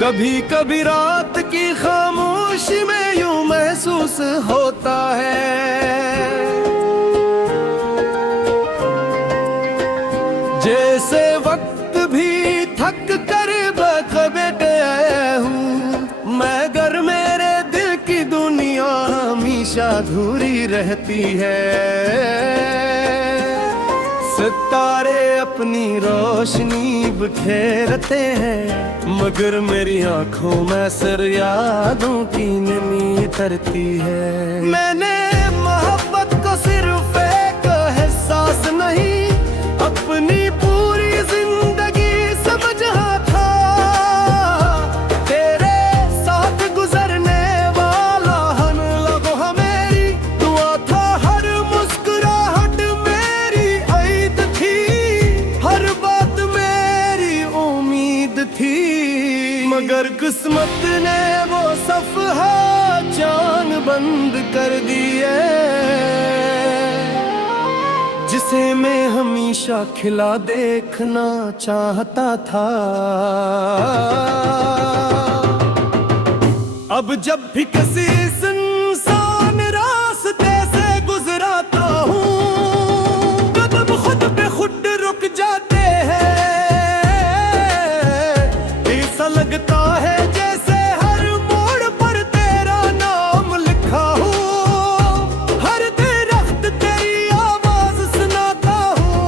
कभी कभी रात की खामोशी में यूं महसूस होता है जैसे वक्त भी थक कर बैठ आया हूँ मैं। गर मेरे दिल की दुनिया हमेशा अधूरी रहती है। सितारे अपनी रोशनी बिखेरते हैं मगर मेरी आंखों में सिर यादों की नमी तरती है। मैंने मोहब्बत को सिर्फ एक एहसास नहीं अपनी पूरी जिंदगी समझा था। तेरे साथ गुजरने वाला हर लम्हा मेरी दुआ था, हर मुस्कुराहट मेरी ईद थी, हर बात मेरी उम्मीद थी। मगर किस्मत ने वो सफहा जान बंद कर दिए जिसे मैं हमेशा खिला देखना चाहता था। अब जब भी किसी इंसान रास्ते से गुजराता हूँ कदम खुद पे खुद रुक जाते हैं। ऐसा लगता है जैसे हर मोड़ पर तेरा नाम लिखा हो, हर दरख्त तेरी आवाज सुनाता हूँ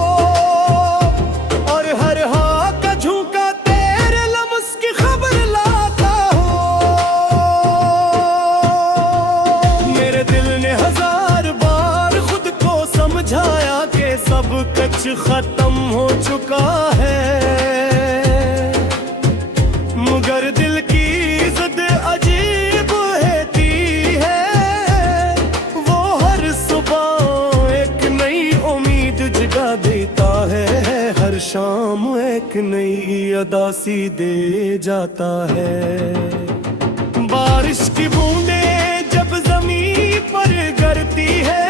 और हर हाँ का झुका तेरे लम्स की खबर लाता हूँ। मेरे दिल ने हजार बार खुद को समझाया कि सब कुछ खत्म हो चुका है मगर दिल की जिद अजीब रहती है। वो हर सुबह एक नई उम्मीद जगा देता है, हर शाम एक नई अदासी दे जाता है। बारिश की बूंदें जब जमीन पर गिरती है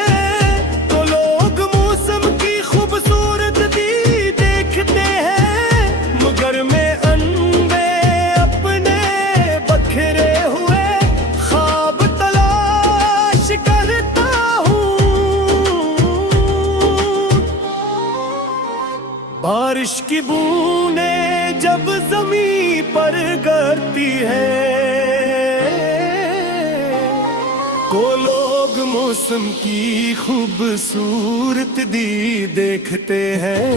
तो लोग मौसम की खूबसूरती देखते हैं मगर मैं बारिश की बूंदें जब जमीन पर गिरती है तो लोग मौसम की खूबसूरती देखते हैं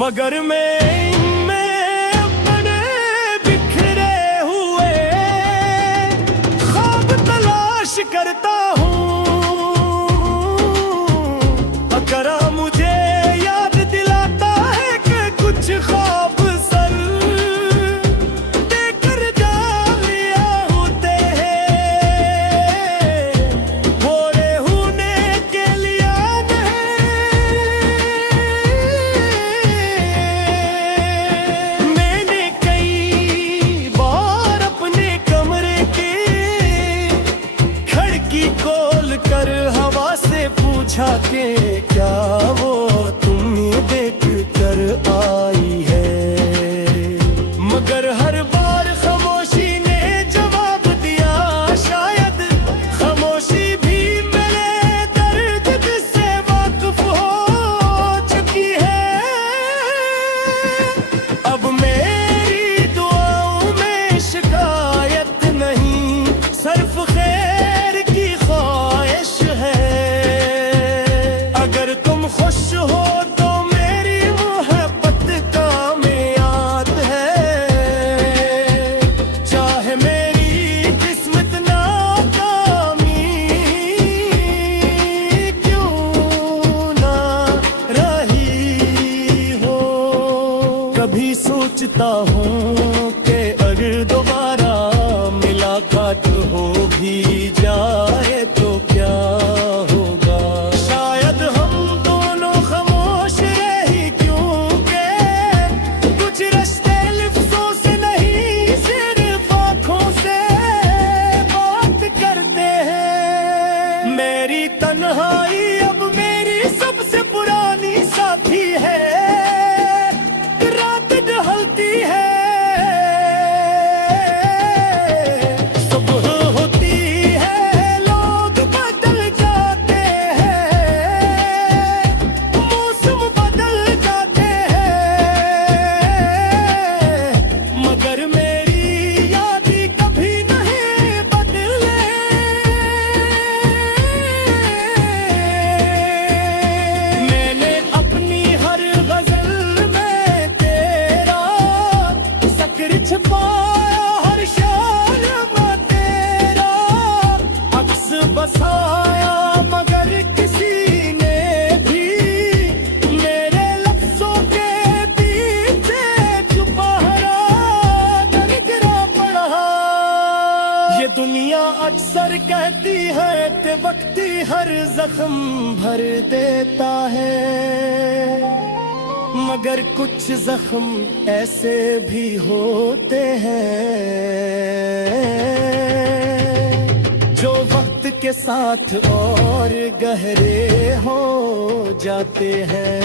मगर मैं अपने बिखरे हुए ख्वाब तलाश करता हूँ। अगर मुझे याद दिलाता है कि कुछ ख्वाब सर देकर जान लिया होते हैं पूरे होने के लिए मैंने कई बार अपने कमरे की खिड़की खोल कर हवा से पूछा कि क्या वो तुम्हें देख कर आई है मगर हर बार खामोशी ने जवाब दिया शायद खामोशी भी मेरे दर्द से वाकिफ हो चुकी है। अब मेरी दुआओं में शिकायत नहीं सिर्फ खैर की ख्वाहिश है। अगर तुम खुश हो तो मेरी मोहब्बत का मियाद है चाहे मेरी किस्मत नाकामी क्यों ना रही हो। कभी सोचता हूँ कि अगर दोबारा मुलाकात हो भी जाए तो क्या होगा। शायद हम दोनों खामोश रहे क्योंकि कुछ रिश्ते लफ्ज़ों से नहीं सिर्फ आँखों से बात करते हैं। मेरी तन्हाई अब मेरी सबसे पुरानी साथी है, रात ढलती है अक्सर कहती है कि वक्ती हर जख्म भर देता है, मगर कुछ जख्म ऐसे भी होते हैं जो वक्त के साथ और गहरे हो जाते हैं।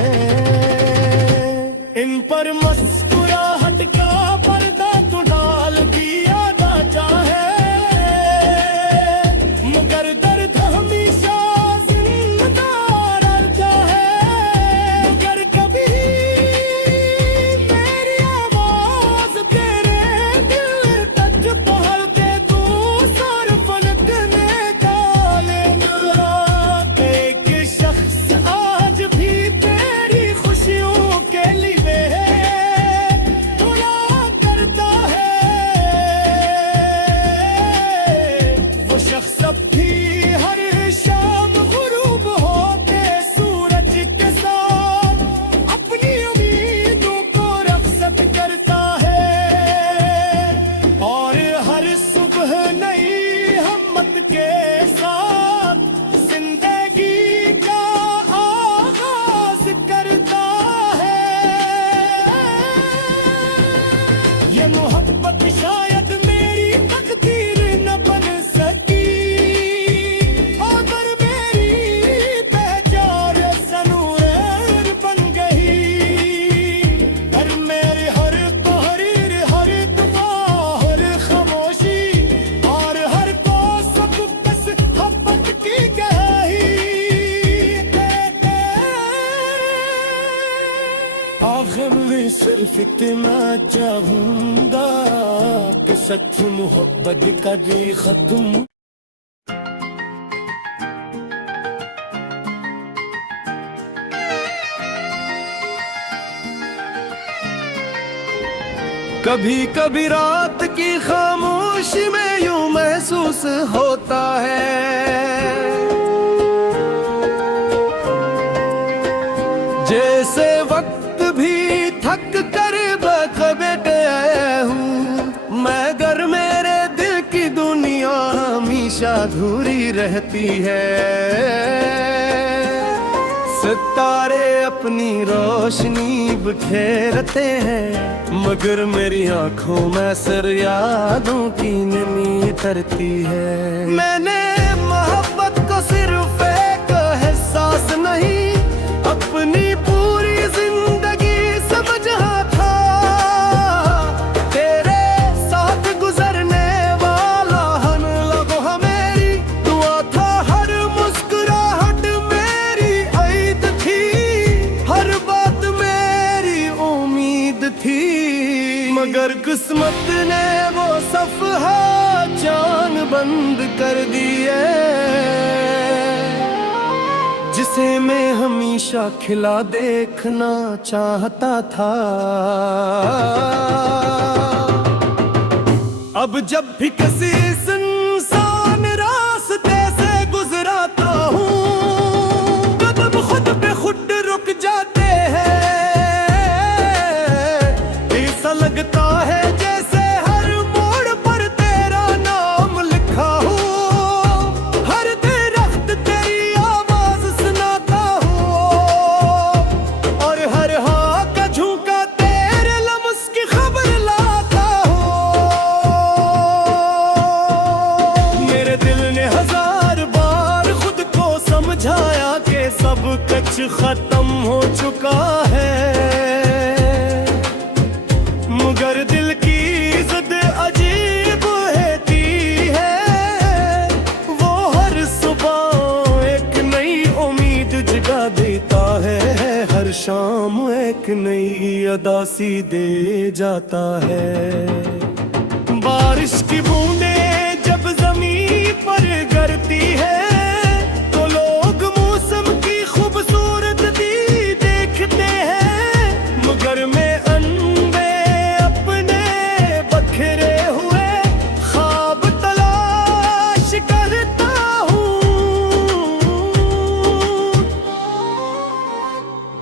इन पर मुस्कुराहट का पर्दा तो डाल दिया ना चाहे, मगर दर्द हमेशा जिंदा रहता है। मगर कभी मेरी आवाज तेरे दिल तक पहुंच के तू सर पलटने का लेना। एक शख्स आज भी तेरी खुशियों के लिए दुआ करता है, वो शख्स अब भी हर शाम गुरूब होते सूरज के साथ अपनी उम्मीदों को रखसत करता है, और हर सुबह नई हिम्मत के साथ जिंदगी का आगाज करता है। ये मोहब्बत शायद मेरी तकदीर न बन सकी, अगर मेरी पहचान सनूर बन गई। पर मेरी हर तहरीर, हर दुआ, हर खामोशी और हर कोसत बस मोहब्बत की गही। आखिर भी सिर्फ इतना चाहूंगा कि सच मोहब्बत कभी खत्म। कभी कभी रात की खामोशी में यूं महसूस होता है जैसे वक्त भी थक कर बैठे आया हूँ, मगर मेरे दिल की दुनिया हमेशा अधूरी रहती है। सितारे अपनी रोशनी बिखेरते हैं, मगर मेरी आंखों में सिर यादों की नमी तरती है। मैंने मोहब्बत को सिर्फ एक एहसास नहीं, अपनी पूरी जिंदगी समझा था। तेरे साथ गुजरने वाला हम लोगों मेरी दुआ था, हर मुस्कुराहट मेरी ईद थी, हर बात मेरी उम्मीद थी। मगर किस्मत ने वो सफहा जान बंद कर दिए जिसे मैं हमेशा खिला देखना चाहता था। अब जब भी किसी इंसान रास्ते से गुजराता हूँ, कदम खुद पे खुद रुक जाते हैं। ऐसा लगता है जैसे हर मोड़ पर तेरा नाम लिखा हो, हर दरख्त तेरी आवाज सुनाता हूँ, और हर हाँ का झुका तेरे लम्स की खबर लाता हूँ। मेरे दिल ने हजार बार खुद को समझाया कि सब कुछ खत्म हो चुका है, मगर दिल की जिद अजीब रहती है। वो हर सुबह एक नई उम्मीद जगा देता है, हर शाम एक नई अदासी दे जाता है। बारिश की बूंदें जब जमीन पर गिरती है, तो लोग मौसम की खूबसूरती देखते हैं, मगर मैं अनबे अपने बखरे हुए ख्वाब तलाश करता हूँ।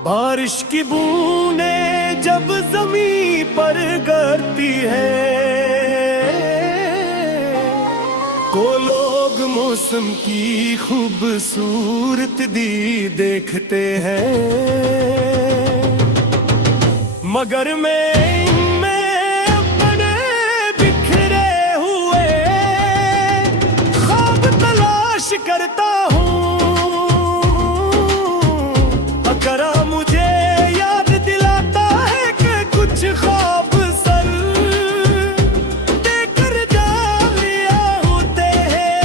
बारिश की बूंदें जब जमीन पर गिरती है, को लोग मौसम की खूबसूरत दी देखते हैं, मगर मैं इनमें अपने बिखरे हुए ख्वाब तलाश करता हूँ। अकरा मुझे याद दिलाता है कि कुछ ख्वाब सर देकर जालिया होते हैं,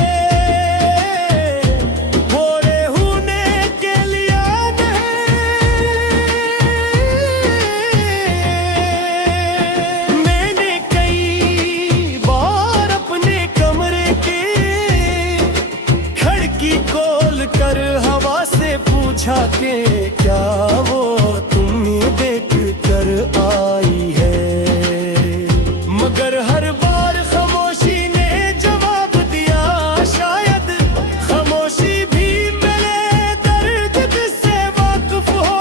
भोरे होने के लिए मैंने कई बार अपने कमरे की खिड़की खोल कर हवा से पूछा कि क्या वो तुम्हें देख कर आई है, मगर हर बार खामोशी ने जवाब दिया, शायद खामोशी भी मेरे दर्द से वाकिफ हो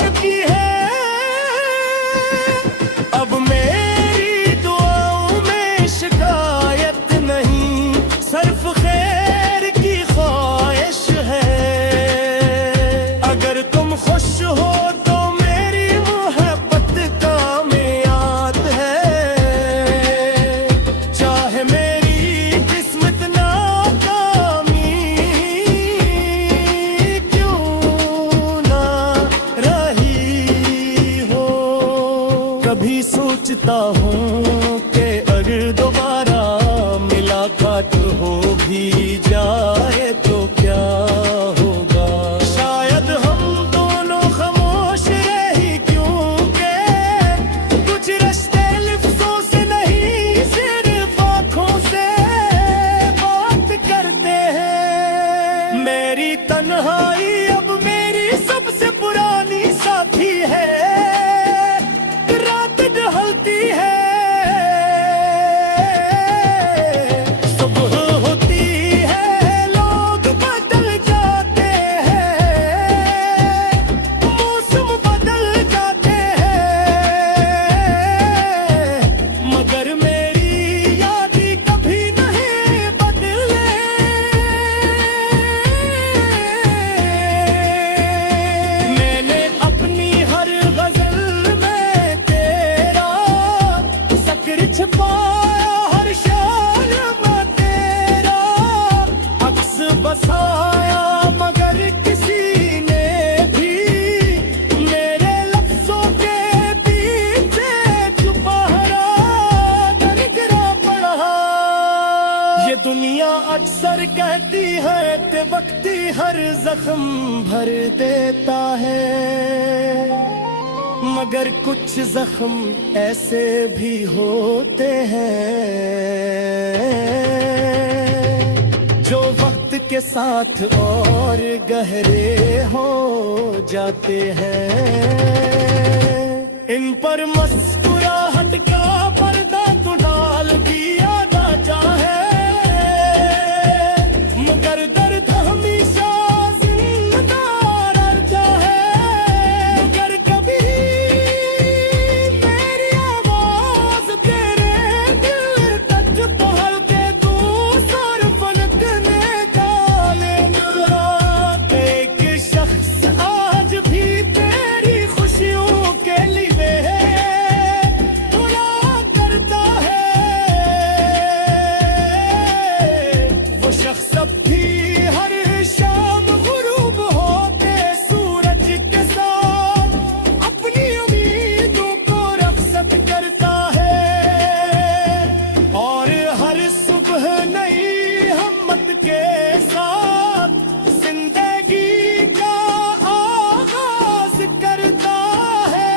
चुकी है। अब मेरी दुआओं में शिकायत नहीं, सिर्फ खैर की ख्वाहिश है। अगर तुम खुश हो तो मेरी मोहब्बत का मियाद है, चाहे मेरी किस्मत नाकामी क्यों ना रही हो। कभी सोचता हूँ कि अगर दोबारा मुलाकात हो भी जाए तो क्या होगा, शायद हम दोनों खामोश रहे, क्योंकि कुछ रिश्ते लफ्ज़ों से नहीं सिर्फ आँखों से बात करते हैं। मेरी तन्हाई अब मेरी सबसे पुरानी साथी है, रात ढलती है, सुबह होती है, लोग बदल जाते हैं, मौसम बदल जाते हैं, मगर मेरी यादें कभी नहीं बदले। मैंने अपनी हर गजल में तेरा जिक्र छुपाया, हर शान में तेरा अक्स बसाया, मगर किसी ने भी मेरे लफ्जों के पीछे छुपा कर गिरा पड़ा। ये दुनिया अक्सर कहती है कि वक्ती हर जख्म भर देता है, मगर कुछ जख्म ऐसे भी होते हैं जो वक्त के साथ और गहरे हो जाते हैं। इन पर मुस्कुराहट का पर्दा तो डाल दिया ना चाहे, मगर दर्द हमेशा जिंदा रहता है। मगर कभी मेरी आवाज तेरे दिल तक पहुंच के तू सर फलकने का लेगा। एक शख्स आज भी तेरी खुशियों के लिए दुआ करता है, वो शख्स अब भी हर शाम गुरूब होते सूरज के साथ अपनी उम्मीदों को रखसत करता है, और हर सुबह नई हिम्मत के साथ जिंदगी का आगाज करता है।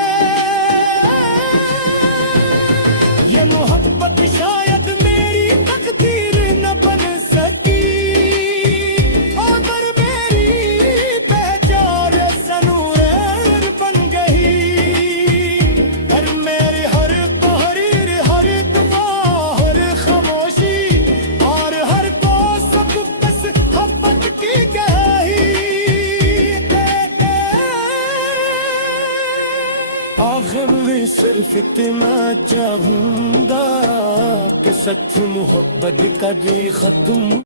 ये मोहब्बत शायद मेरी तकदीर न बन सकी, अगर मेरी पहचान सनूर बन गई। पर मेरी हर तहरीर, हर दुआ, हर खामोशी और हर को सब सिर्फ इतना चाहूंगा कि सच मोहब्बत कभी खत्म।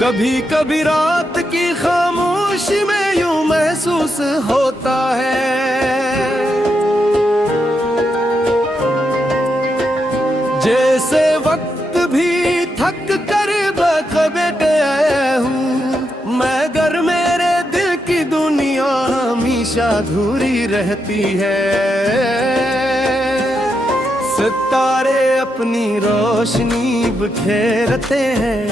कभी कभी रात की खामोशी में यूं महसूस होता है जैसे वक्त भी थक कर बैठ आया हूँ मैं, गर मेरे दिल की दुनिया हमेशा अधूरी रहती है। सितारे अपनी रोशनी बिखेरते हैं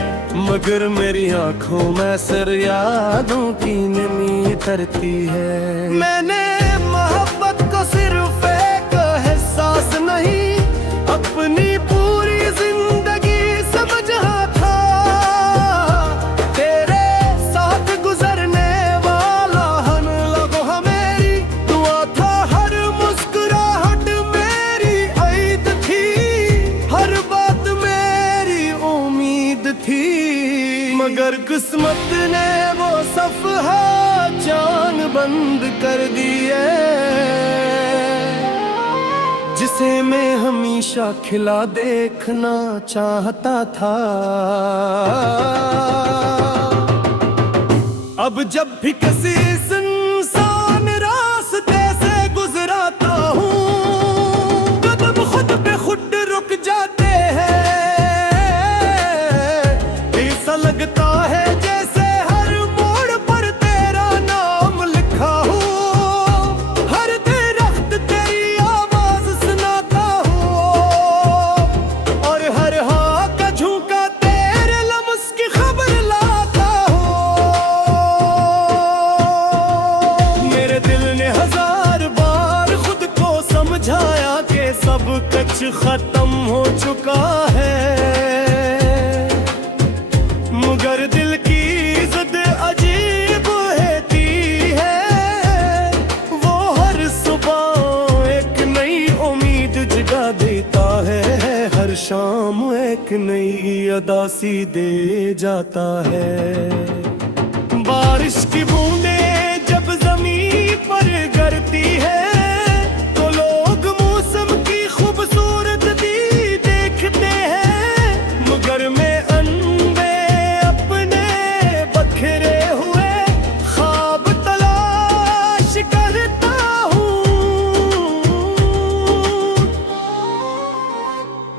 मगर मेरी आंखों में सिर यादों की नमी तरती है। मैंने मोहब्बत को सिर्फ एक एहसास नहीं अपनी पूरी जिंदगी समझा था। तेरे साथ गुजरने वाला हर लम्हा मेरी दुआ था, हर मुस्कुराहट मेरी ईद थी, हर बात मेरी उम्मीद थी। मगर किस्मत ने वो सफ़हा जान बंद कर दिए जिसे मैं हमेशा खिला देखना चाहता था। अब जब भी किसी इंसान रास्ते से गुजराता हूँ कदम खुद पे खुद रुक जाते हैं। ऐसा लगता है जैसे हर मोड़ पर तेरा नाम लिखा हो, हर दरख्त तेरी आवाज सुनाता हूँ और हर हाँ का झुका तेरे लम्स की खबर लाता हूँ। मेरे दिल ने हजार बार खुद को समझाया कि सब कुछ खत्म हो चुका है, मगर दिल की जिद अजीब रहती है। वो हर सुबह एक नई उम्मीद जगा देता है, हर शाम एक नई अदासी दे जाता है। बारिश की बूंदें जब जमीन पर गिरती है तो लोग मौसम की खूबसूरत भी देखते हैं, मगर मैं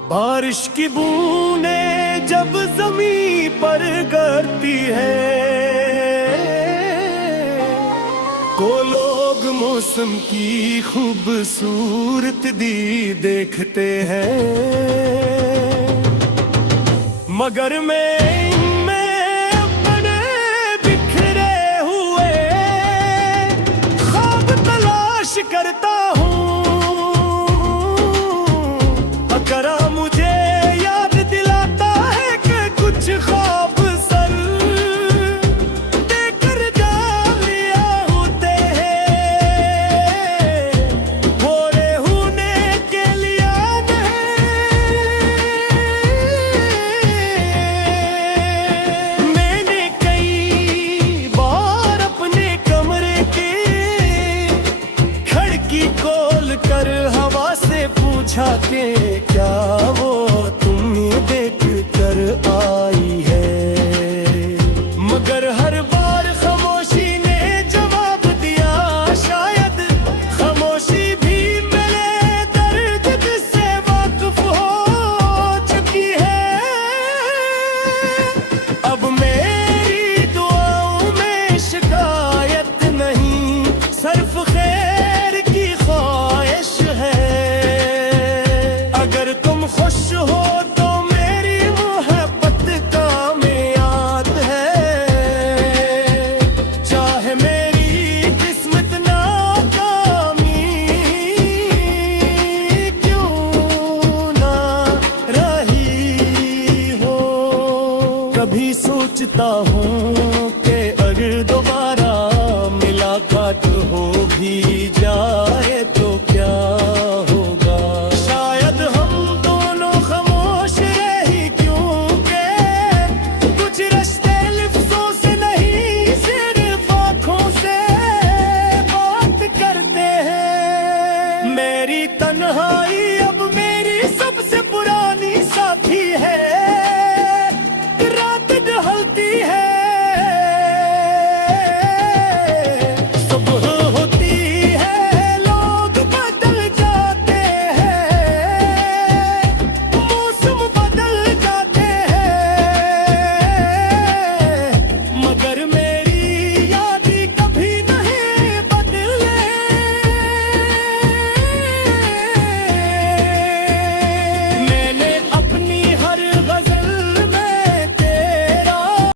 बारिश की बूंदें जब जमीन पर गिरती है तो लोग मौसम की खूबसूरत दी देखते हैं, मगर मैं अपने बिखरे हुए ख्वाब तलाश करता हूँ। अगर मुझे याद दिलाता है कि कुछ ख्वाब सर देकर जान लिया होते हैं, पूरे होने के लिए मैंने कई बार अपने कमरे के खिड़की खोल कर हवा से पूछा कि क्या वो तुम्हें देख कर आई है, मगर हर बार खामोशी ने जवाब दिया शायद खामोशी भी मेरे दर्द से वाकिफ हो चुकी है। अब मेरी दुआओं में शिकायत नहीं सिर्फ खैर की ख्वाहिश है। अगर तुम खुश हो तो मेरी मोहब्बत का मियाद है, चाहे मेरी किस्मत नाकामी क्यों ना रही हो। कभी सोचता हूँ कि अगर दोबारा मुलाकात हो भी जाए तो क्या